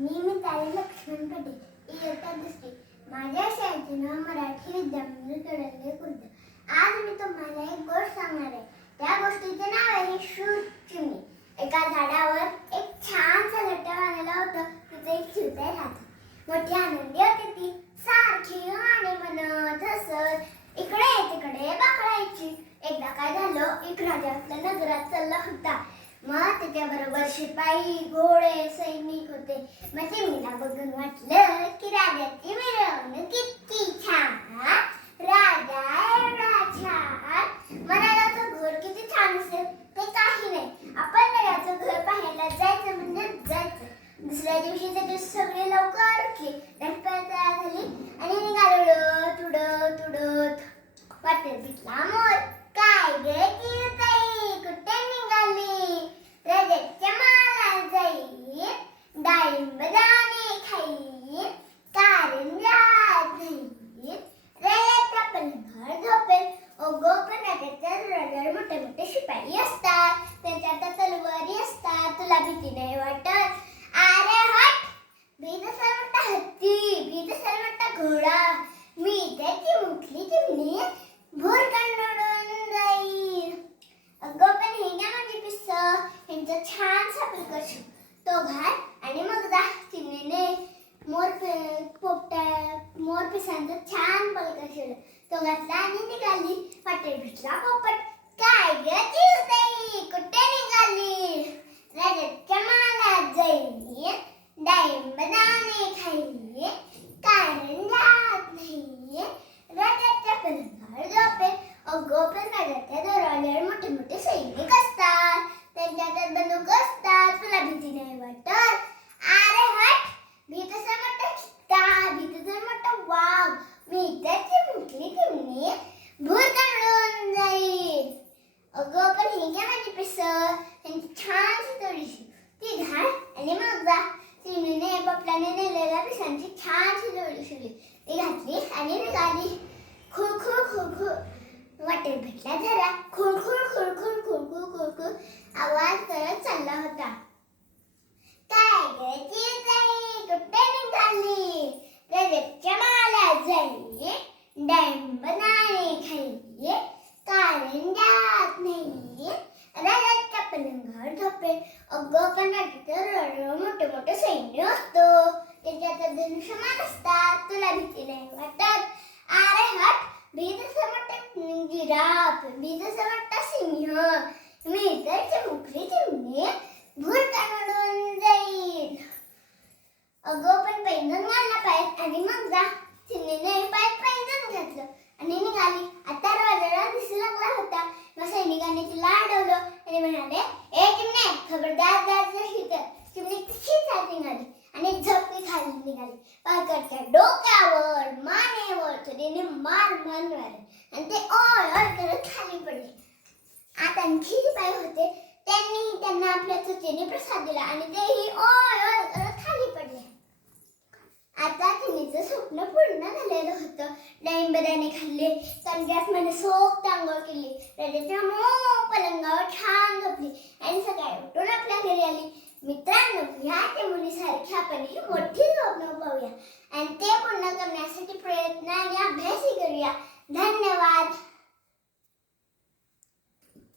मी मिताली लक्ष्मण पटेल, इयत्ता दुसरी. माझ्या शाळेचे नाव मराठी विद्यामंदिर कडले खुर्द. आज मी तुम्हाला एक गोष्ट सांगणार आहे. त्या गोष्टीचे नाव आहे शूज चिमणी. एका झाडावर एक छानसा घट्टा बांधलेला होता. तिथे एक चिमणी राहत. मोठी आनंदी होती ती. सारखी गाणे म्हणत हसत इकडे तिकडे बागडायची. एकदा काय झालं, एक राजा आपल्या नगरात चालला होता. मग त्याच्याबरोबर शिपाई, घोडे, सैनिक होते. मग चिमणीला बघून वाटलं की राजाची मिरवणूक किती छान. राजा एवढा छान, मग राजाचं घर किती छान असेल ते काही नाही. आपण राजाचं घर पाहायला जायचं म्हणजे जायचं. दुसऱ्या दिवशी ते सगळे लवकर उठले, गणपती तयार झाली आणि निघाले उडत उडत उडत. वाटेत भेटला मोर. काय गे चिरताई, कुठे निघाली? राजाच्या माला जाईल, डाळिंब दाणे खाईल, कारंजात जाईल, राजाच्या पलंगावर झोपेल. अगो पण राजाच्या राजावर मोठे मोठे शिपाई असतात, त्यांच्या हातात तलवारी असतात. तुला भीती नाही वाटत? अरे हट, भीत असेल मोठा हत्ती, भीत असेल मोठा घोडा. मी त्याची मुठली चिमणी भोर काढून जाईल. अगं पण हे काय म्हणजे पिस्स, ह्यांचं छानसा पिकच तो घाल आणि मग जा. चिमणीने मोर पिसांचं छान पलका शिवलं. तो घातला आणि निघाली. वाटेत भेटला पोपट. काय ग चिवताई, कुठे निघाली? राजाच्या माला जाईल, डाळिंब दाणे खाईल, कारंजात नाही, राजाच्या पलंगावर झोपेल. अगं पण राजाच्या दरवाज्यावर मोठे मोठे सैनिक असतात, त्यांच्या हातात बंदूक असतात. तुला भीती नाही वाटत? अरे हट, भीत असेल मोठा चित्ता, भीत असेल मोठा वाघ. मी त्याची मुठली चिमणी भूर काढून जाईल. अगं पण हे काय माझी पिस, त्यांची छानशी थोडीशी ती घाल आणि मग जा. चिमणीने पपलाने नेलेल्या पिसांची छानशी जोडी शिवली. ती घातली आणि निघाली. खुळखुळ खुळखुळ वाटेत भेटला झरा. खुळखुळ खुळखुळ खुळखुळ खुळखुळ आवाज करत चालला होता. काय ग चिरताई, कुठे निघाली? राजाच्या माला जाईल, डाळिंब दाणे खाईल, कारंजात नाही, राजाच्या पलंगावर झोपेल. अगं पण राजाचं मोठे मोठे सैन्य असतं, त्याच्या हातात धनुष्यबाण असतात. तुला भीती नाही वाटत? अरे हट, भीत असेल मोठा जिराफ, भीत असेल मोठा सिंह. मी तर चिमुकली चिमणी भूर काढून जाईल. अगं पण पैंजण घालला पायात आणि मग जा. चिमणीने पायात पैंजण घातलं आणि निघाली. आता राजाला दिसू लागला होता. मग सैनिकांनी तिला अडवलं आणि म्हणाले, ए चिमणे, खबरदार जायचं शिकत. चिमणी तशीच आत निघाली आणि झपकी खाली निघाली. पालकाच्या डोक्यावर, मानेवर तिने मार मारले आणि ते ओळ ओळ करत खाली पडले. आता आणखी शिपाई होते, त्यांना आपल्या चुकीने प्रसाद दिला आणि तेही ओळ ओळ करत खाली पडले. आता चिमणीचं स्वप्न पूर्ण झालेलं होतं. डाळिंब दाणे खाल्ले, कारंजात सोक्त आंघोळ केली, राजाच्या पलंगावर छान झोपली आणि सकाळी उठून आपल्या घरी आली. मित्रांनो, या चिमणीसारखी आपण ही मोठी स्वप्न पाहूया आणि ते पूर्ण करण्यासाठी प्रयत्न आणि अभ्यासही करूया. धन्यवाद.